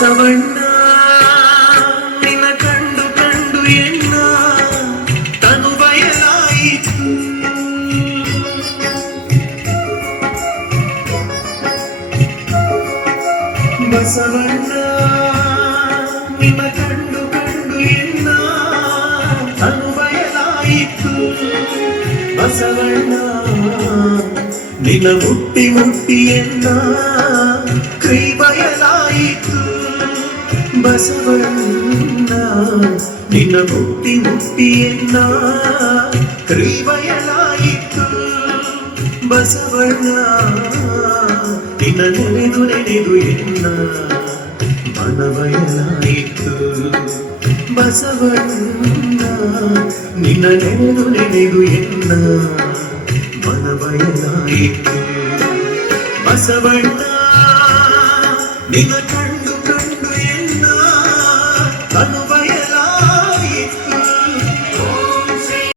ಬಸವಣ್ಣ ನಿನ್ನ ಕಂಡು ಕಂಡು ಎನ್ನ ತನು ಬಯಲಾಯಿತು. ಬಸವಣ್ಣ ನಿನ್ನ ಕಂಡು ಕಂಡು ಎನ್ನ ತನು ಬಯಲಾಯಿತು. ಬಸವಣ್ಣ ನಿನ್ನ ಮುಟ್ಟಿ ಮುಟ್ಟಿ ಎನ್ನ ಕೈ ಬಯಲಾಯಿತು. ಬಸವಣ್ಣ ನಿನ್ನ ಮುಟ್ಟಿ ಮುಟ್ಟಿ ಎನ್ನ ಕೈ ಬಯಲಾಯಿತು. ಬಸವಣ್ಣ ನಿನ್ನ ನೆನೆದು ನೆನೆದು ಎನ್ನ ಮನ ಬಯಲಾಯಿತು. ಬಸವಣ್ಣ ನಿನ್ನ ನೆನೆದು ನೆನೆದು ಎನ್ನ ಮನ ಬಯಲಾಯಿತು. ಬಸವಣ್ಣ ನಿನ್ನ